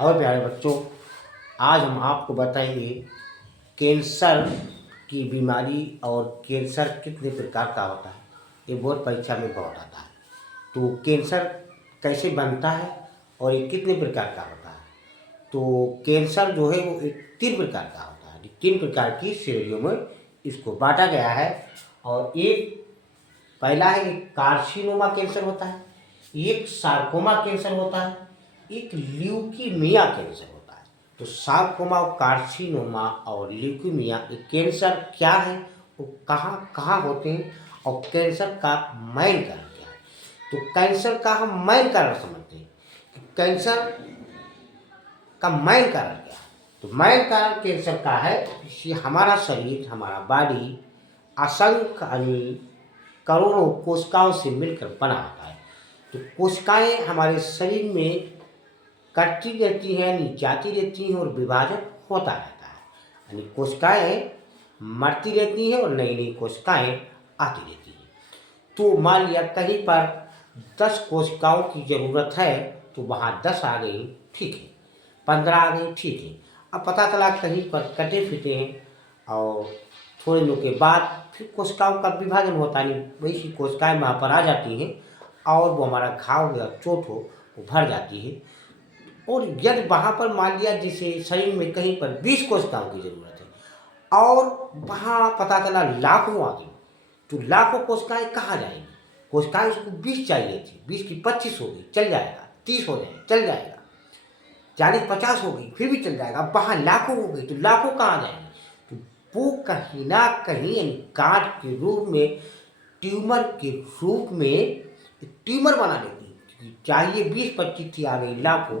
और प्यारे बच्चों, आज हम आपको बताएंगे कैंसर की बीमारी और कैंसर कितने प्रकार का होता है। ये बोर्ड परीक्षा में बहुत आता है। तो कैंसर कैसे बनता है और ये कितने प्रकार का होता है। तो कैंसर जो है वो एक 3 प्रकार का होता है। 3 प्रकार की श्रेणियों में इसको बांटा गया है। और एक पहला है कि कार्सिनोमा कैंसर होता है, एक सार्कोमा कैंसर होता है, एक ल्यूकीमिया कैंसर होता है। तो सार्कोमा, कार्सिनोमा और ल्यूकीमिया ये कैंसर क्या है, वो कहाँ कहाँ होते हैं और कैंसर का मेन कारण क्या है। तो कैंसर का हम मेन कारण समझते हैं कि कैंसर का मेन कारण क्या है। तो मेन कारण कैंसर का है कि हमारा शरीर, हमारा बॉडी असंख्य करोड़ों कोशिकाओं से मिलकर बना होता है। तो कोशिकाएं हमारे शरीर में कटती रहती हैं, यानी जाती रहती हैं और विभाजन होता रहता है। यानी कोशिकाएं मरती रहती हैं और नई नई कोशिकाएं आती रहती हैं। तो मान लिया कहीं पर 10 कोशिकाओं की ज़रूरत है तो वहाँ 10 आ गई, ठीक है, 15 आ गई, ठीक है। अब पता चला कहीं पर कटे फिटे हैं और थोड़े दिनों के बाद फिर कोशिकाओं का विभाजन होता नहीं, वैसी कोशिकाएं वहाँ पर आ जाती हैं और वो हमारा घाव या चोट हो वो भर जाती है। और यदि वहाँ पर मान लिया जैसे शरीर में कहीं पर 20 कोशिकाओं की ज़रूरत है और वहाँ पता चला लाखों आ गई, तो लाखों कोशिकाएं कहाँ जाएंगी। कोशिकाएं उसको 20 चाहिए थी, 20 की 25 हो गई, चल जाएगा, 30 हो जाए चल जाएगा, 40-50 हो गई फिर भी चल जाएगा, वहाँ लाखों हो गई तो लाखों कहाँ जाएंगे। तो वो कहीं ना कहीं यानी गांठ के रूप में, ट्यूमर के रूप में ट्यूमर बना देती है। चाहिए 20-25 थी, आ गई लाखों,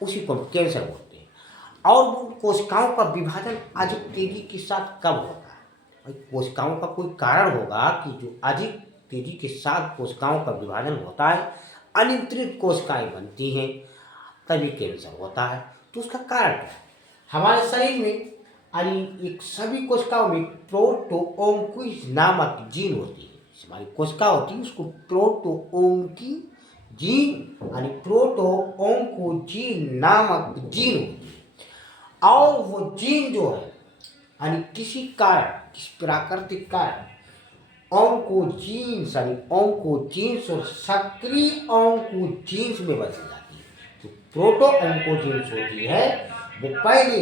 उसी को हम कैंसर बोलते हैं। और वो कोशिकाओं का विभाजन अधिक तेजी के साथ कब होता है। भाई कोशिकाओं का कोई कारण होगा कि जो अधिक तेजी के साथ कोशिकाओं का विभाजन होता है, अनियंत्रित कोशिकाएं बनती हैं, तभी कैंसर होता है। तो उसका कारण क्या है। हमारे शरीर में यानी एक सभी कोशिकाओं में प्रोटोओन्कोस नामक जीन होती है। हमारी कोशिका होती है उसको प्रोटोओन्की जीन यानी प्रोटोओन्कोजीन नामक जीन होती है। और वो जीन जो है यानी किसी कारण, किसी प्राकृतिक कारण ऑन्कोजीन्स यानी ऑन्कोजीन्स और सक्रिय ऑन्कोजीन्स में बदल जाती है। तो प्रोटो ऑन्कोजीन्स होती है वो पहले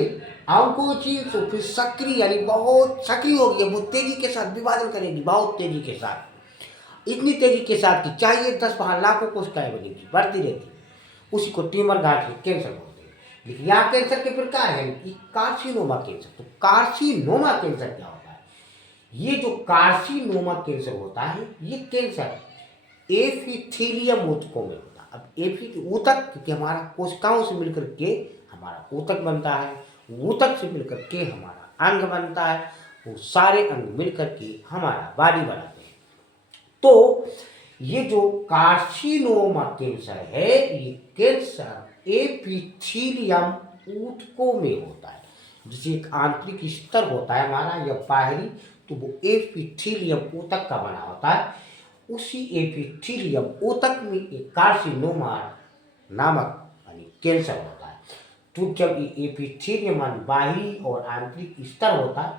ऑन्कोजीन्स और फिर सक्रिय यानी बहुत सक्रिय होगी, वो तेजी के साथ विभाजन करेगी, बहुत तेजी के साथ, इतनी तेजी के साथ कि चाहिए 10 लाखों कोशिकाएं बनेगी, बढ़ती रहती, उसी को ट्यूमर, गांठ, कैंसर बोलते हैं। लेकिन यहाँ कैंसर के प्रकार है कि कार्सिनोमा कैंसर। तो कार्सिनोमा कैंसर क्या होता है। ये जो कार्सिनोमा कैंसर होता है, ये कैंसर एपिथेलियम ऊतकों में होता है। अब ऊतक, क्योंकि हमारा कोशिकाओं से मिलकर के हमारा ऊतक बनता है, ऊतक से मिलकर के हमारा अंग बनता है, वो सारे अंग मिलकर के हमारा बॉडी बनाते हैं। तो ये जो कार्सिनोमा कैंसर है, ये कैंसर एपिथेलियम ऊतकों में होता है। जैसे एक आंतरिक स्तर होता है हमारा या बाहरी, तो वो एपिथेलियम ऊतक का बना होता है। उसी एपिथेलियम ऊतक में एक कार्सिनोमा नामक यानी कैंसर होता है। तो जब ये एपिथेलियम बाहरी और आंतरिक स्तर होता है,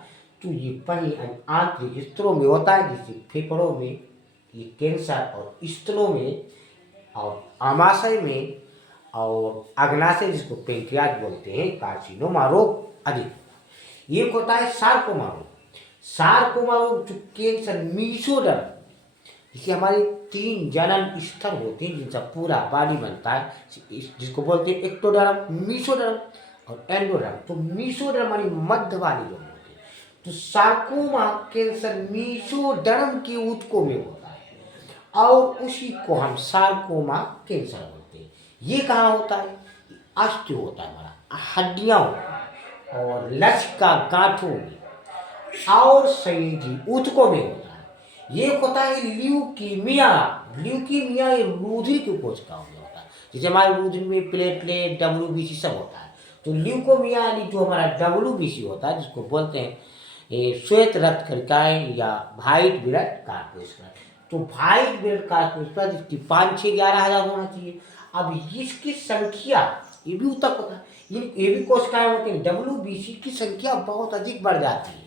तो ये पहले आंतरिक स्तरों में होता है, जैसे फेफड़ों में ये कैंसर और स्तनों में और आमाशय में और अग्नाशय जिसको पेंक्रियाज बोलते हैं, कार्सिनोमा रोग अधिक होता है। एक होता है सार्कोमा रोग। सार्कोमा रोग जो कैंसर मीसोडर्म, इसलिए हमारे 3 जनन स्तर होते हैं जिनका पूरा बॉडी बनता है, जिसको बोलते हैं एक्टोडर्म, मीसोडर्म और एंडोडर्म। तो मीसोडर्म यानी मध्य वाली लोग होते हैं। तो सार्कोमा कैंसर मीसोडर्म के ऊतकों में होता है और उसी को हम सार्कोमा कैंसर बोलते हैं। ये कहाँ होता है, अस्थि होता है हमारा, हड्डियाँ और लसिका गांठों में और संयोजी ऊतकों में होता है। ये होता है ल्यूकीमिया। ल्यूकीमिया ये रुधिर की कोशिकाओं में होता है। जैसे हमारे रुधिर में प्लेटलेट, WBC सब होता है, तो ल्यूकोमिया यानी जो हमारा WBC होता है, जिसको बोलते हैं श्वेत रक्त कणिकाएं या व्हाइट ब्लड कॉर्पस्कुलर। तो व्हाइट ब्लड कॉर्पस्कुलर जिसकी 5-6-11 हज़ार होना चाहिए अब इसकी संख्या ये भी ऊतक होता है, ये भी कोशिकाएं होती हैं, WBC की संख्या बहुत अधिक बढ़ जाती है,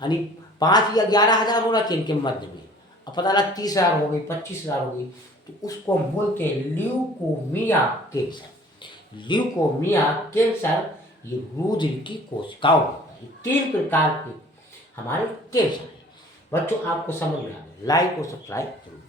यानी 5 या 11,000 होना चाहिए इनके मध्य में, अब पता लगा 30,000 हो गई, 25,000 हो गई, तो उसको हम बोलते हैं ल्यूकोमिया कैंसर। ल्यूकोमिया कैंसर ये रुधिर की कोशिकाओं होता है। 3 प्रकार के हमारे कैंसर है। बच्चों आपको समझ में आ गया, लाइक और सब्सक्राइब जरूर।